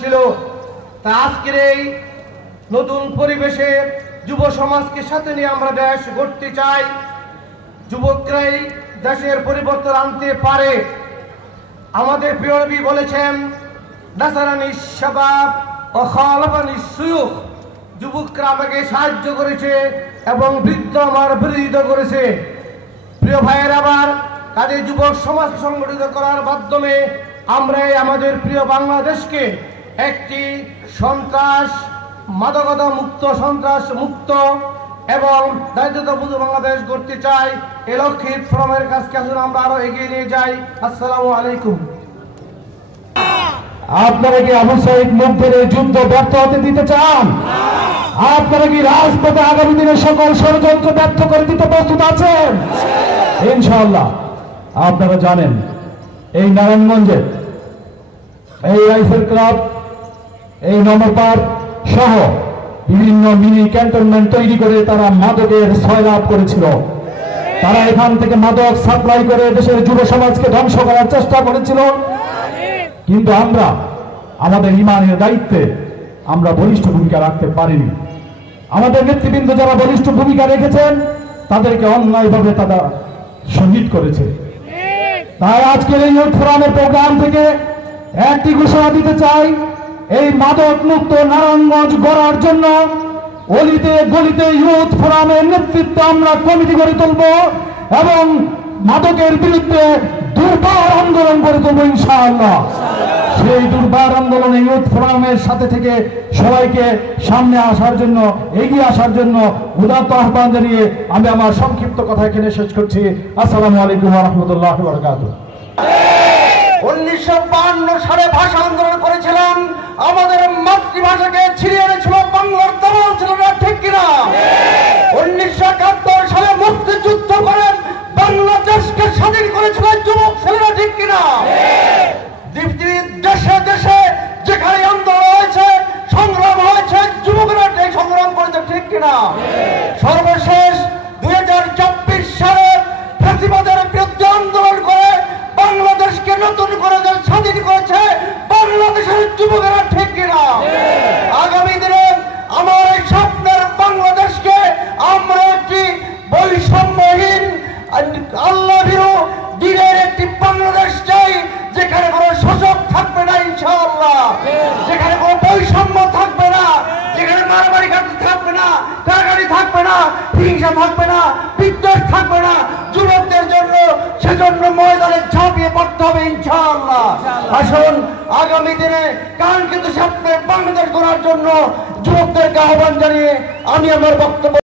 ছিল তা আজকের এই নতুন পরিবেশে যুব সমাজকে সাথে নিয়ে আমরা দেশ গড়তে চাই। যুবকরাই দেশের পরিবর্তন আনতে পারে। আমাদের প্রিয় নবী বলেছেন, নাসারানি শাবাব ও খালাফানি শুয়ুখ, যুবকরা আমাকে সাহায্য করেছে এবং বৃদ্ধ আমার বিরোধিতা করেছে। প্রিয় ভাইয়ের, আবার কাজে যুবক সমাজ সংগঠিত করার মাধ্যমে আমরা আমাদের প্রিয় বাংলাদেশকে একটি সন্ত্রাস মাদকতা মুক্ত, সন্ত্রাস মুক্ত এবং দারিদ্রতামুক্ত বাংলাদেশ গড়তে চাই। এ লক্ষ্যে ফোরামের কাজকে আসলে আমরা আরো এগিয়ে নিয়ে যাই। আসসালামু আলাইকুম। আপনারা কি আবু সাঈদ মুগ্ধের যুদ্ধ ব্যর্থ হতে দিতে চান? আপনারা কি রাজপথে আগামী দিনে সকল ষড়যন্ত্র ব্যর্থ করে দিতে প্রস্তুত আছেন? ইনশাআল্লাহ। আপনারা জানেন এই নারায়ণগঞ্জে এই রাইফেল ক্লাব, এই নমপার সহ বিভিন্ন মিনি ক্যান্টনমেন্ট তৈরি করে তারা মাদকের সয়লাভ করেছিল। তারা এখান থেকে মাদক সাপ্লাই করে দেশের যুব সমাজকে ধ্বংস করার চেষ্টা করেছিল। কিন্তু আমরা আমাদের ইমানের দায়িত্বে আমরা বলিষ্ঠ ভূমিকা রাখতে পারিনি। আমাদের নেতৃবৃন্দ যারা বলিষ্ঠ ভূমিকা রেখেছেন তাদেরকে অন্যায়ভাবে তারা শহীদ করেছে। তাই আজকের এই ইউথ ফোরামের প্রোগ্রাম থেকে একটি ঘোষণা দিতে চাই, এই মাদক মুক্ত নারায়ণগঞ্জ গড়ার জন্য অলিতে গলিতে ইউথ ফোরামের নেতৃত্বে আমরা কমিটি গড়ে তুলব এবং মাদকের বিরুদ্ধে দুর্বার আন্দোলন করে তুলব ইনশাআল্লাহ। সেই দুর্বার আন্দোলনে ইউথ ফোরামের সাথে থেকে সবাইকে সামনে আসার জন্য, এগিয়ে আসার জন্য উদাত্ত আহ্বান জানিয়ে আমি আমার সংক্ষিপ্ত কথা এখানে শেষ করছি। আসসালামু আলাইকুম ওয়া রাহমাতুল্লাহি ওয়া বারাকাতুহু। 1952 সালে ভাষা আন্দোলন করেছিলাম, আমাদের মাতৃভাষাকে ছিনিয়ে এনেছিল বাংলার দমন ছিল না, ঠিক কিনা? 1971 সালে মুক্তিযুদ্ধ করেন বাংলাদেশকে স্বাধীন করেছিল যুবক ছেলেরা, ঠিক কিনা? দেশে দেশে যেখানে আন্দোলন হয়েছে, সংগ্রাম হয়েছে, যুবকরা সংগ্রাম করেছে, ঠিক কিনা? সর্বশেষ 2024 সালে ফ্যাসিবাদের বিরুদ্ধে আন্দোলন করে বাংলাদেশকে নতুন করে স্বাধীন করেছে বাংলাদেশের যুবকেরা, ঠিক কিনা? আগামী দিনে আমার এই স্বপ্নের বাংলাদেশকে আমরা একটি বৈষম্যহীন, আল্লাহ ভীরু দিনের একটি বাংলাদেশ চাই, যেখানে কোনো শোষক থাকবে না ইনশাআল্লাহ, যেখানে কোনো বৈষম্য থাকবে না, যেখানে মারামারি থাকবে না, টাকারি থাকবে না, হিংসা থাকবে না, বিদ্বেষ থাকবে না যুবকদের জন্য। সেজন্য ময়দানে ঝাঁপিয়ে পড়তে হবে ইনশাআল্লাহ। আসুন আগামী দিনে কাঙ্ক্ষিত স্বপ্নের বাংলাদেশ গড়ার জন্য যুবকদেরকে আহ্বান জানিয়ে আমি আমার বক্তব্য